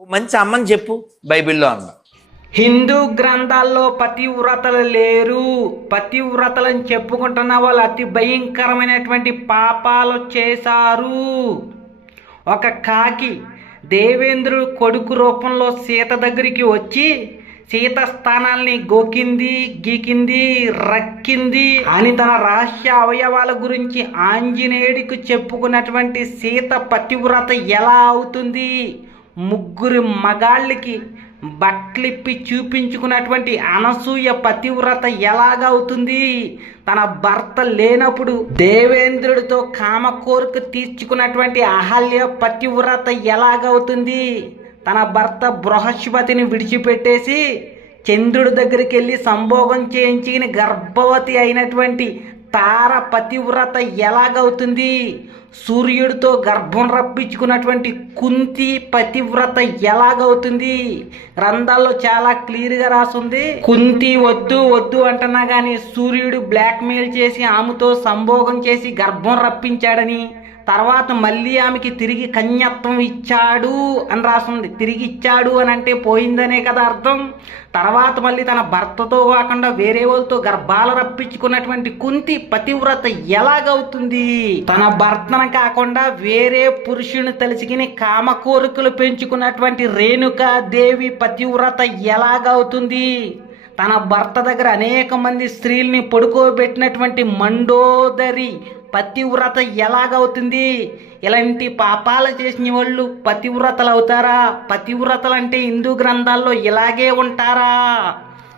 ఓ మంచి అమ్మని చెప్పు బైబిల్లో అన్న. హిందూ గ్రంథాల్లో పతివ్రతలు లేరు. పతివ్రతలని చెప్పుకుంటున్న వాళ్ళు అతి భయంకరమైనటువంటి పాపాలు చేశారు. ఒక కాకి దేవేంద్రుడు కొడుకు రూపంలో సీత దగ్గరికి వచ్చి సీత స్థానాల్ని గోకింది, గీకింది, రక్కింది అని తన రహస్య అవయవాల గురించి ఆంజనేయుడికి చెప్పుకున్నటువంటి సీత పతివ్రత ఎలా అవుతుంది? ముగ్గురు మగాళ్ళకి బట్లిప్పి చూపించుకున్నటువంటి అనసూయ పతివ్రత ఎలాగవుతుంది? తన భర్త లేనప్పుడు దేవేంద్రుడితో కామ కోరిక తీర్చుకున్నటువంటి అహల్య పతివ్రత ఎలాగవుతుంది? తన భర్త బృహస్పతిని విడిచిపెట్టేసి చంద్రుడి దగ్గరికి వెళ్ళి సంభోగం చేయించుకుని గర్భవతి అయినటువంటి తార పతివ్రత ఎలాగవుతుంది? సూర్యుడితో గర్భం రప్పించుకున్నటువంటి కుంతి పతివ్రత ఎలాగవుతుంది? గ్రంథాల్లో చాలా క్లియర్గా రాసుంది. కుంతి వద్దు వద్దు అంటున్నా కానీ సూర్యుడు బ్లాక్మెయిల్ చేసి ఆమెతో సంభోగం చేసి గర్భం రప్పించాడని, తర్వాత మళ్ళీ ఆమెకి తిరిగి కన్యత్వం ఇచ్చాడు అని రాసుంది. తిరిగి ఇచ్చాడు అని అంటే పోయిందనే కదా అర్థం. తర్వాత మళ్ళీ తన భర్తతో కాకుండా వేరే వాళ్ళతో గర్భాలు రప్పించుకున్నటువంటి కుంతి పతివ్రత ఎలాగవుతుంది? తన భర్తను కాకుండా వేరే పురుషుని తలుచుకుని కామ కోరికలు పెంచుకున్నటువంటి రేణుకాదేవి పతివ్రత ఎలాగవుతుంది? తన భర్త దగ్గర అనేక మంది స్త్రీల్ని పడుకోబెట్టినటువంటి మండోదరి పతివ్రత ఎలాగవుతుంది? ఇలాంటి పాపాలు చేసిన వాళ్ళు పతివ్రతలు అవుతారా? పతివ్రతలు అంటే హిందూ గ్రంథాల్లో ఇలాగే ఉంటారా?